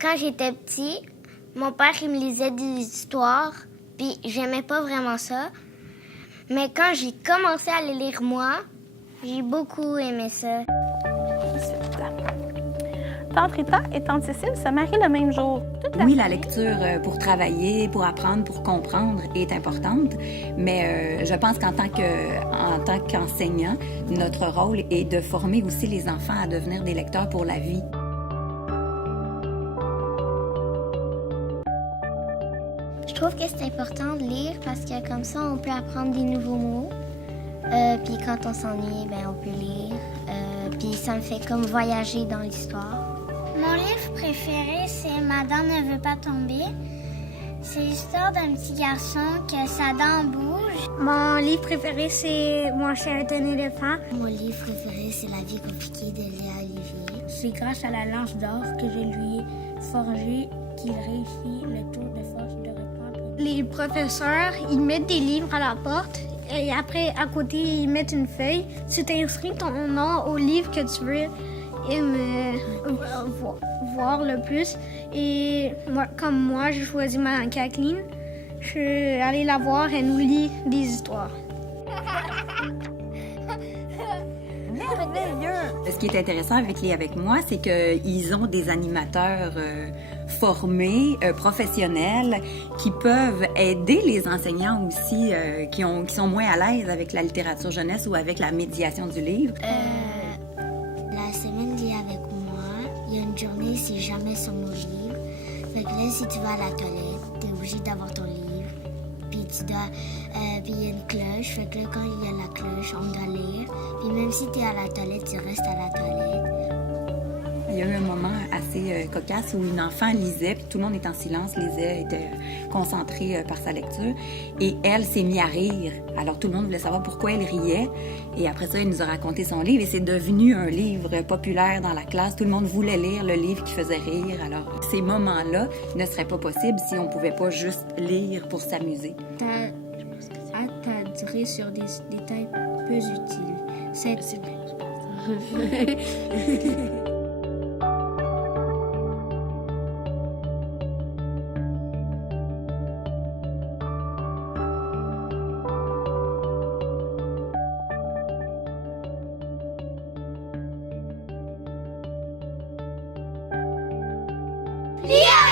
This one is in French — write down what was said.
Quand j'étais petit, mon père, il me lisait des histoires, puis j'aimais pas vraiment ça. Mais quand j'ai commencé à les lire moi, j'ai beaucoup aimé ça. Tante Rita et tante Cécile se marient le même jour. Oui, la lecture pour travailler, pour apprendre, pour comprendre est importante, mais je pense qu'en tant qu'enseignant, notre rôle est de former aussi les enfants à devenir des lecteurs pour la vie. Je trouve que c'est important de lire parce que comme ça, on peut apprendre des nouveaux mots. Puis quand on s'ennuie, ben, on peut lire. Puis ça me fait comme voyager dans l'histoire. Mon livre préféré, c'est Madame ne veut pas tomber. C'est l'histoire d'un petit garçon que sa dent bouge. Mon livre préféré, c'est Mon chien est un éléphant. Mon livre préféré, c'est La vie compliquée de Léa Olivier. C'est grâce à la lance d'or que je lui ai forgé qu'il réussit le tour de force de reprendre. Les professeurs, ils mettent des livres à la porte et après, à côté, ils mettent une feuille. Tu t'inscris ton nom au livre que tu veux voir le plus. Et moi, comme moi, j'ai choisi Madame Kathleen. Je suis allée la voir, elle nous lit des histoires. Ce qui est intéressant avec les Avec moi, c'est qu'ils ont des animateurs formés, professionnels, qui peuvent aider les enseignants aussi, qui sont moins à l'aise avec la littérature jeunesse ou avec la médiation du livre. La semaine d'hier avec moi, il y a une journée, c'est jamais sur mon livre. Fait que là, si tu vas à la toilette, t'es obligé d'avoir ton livre. Puis puis il y a une cloche. Fait que là, quand il y a la cloche, on doit lire. Puis même si t'es à la toilette, tu restes à la toilette. Il y a eu un moment assez cocasse où une enfant lisait, puis tout le monde était en silence, lisait, était concentré par sa lecture. Et elle s'est mise à rire. Alors tout le monde voulait savoir pourquoi elle riait. Et après ça, elle nous a raconté son livre et c'est devenu un livre populaire dans la classe. Tout le monde voulait lire le livre qui faisait rire. Alors ces moments-là ne seraient pas possibles si on ne pouvait pas juste lire pour s'amuser. Attirer sur des détails peu utiles. C'est Léa!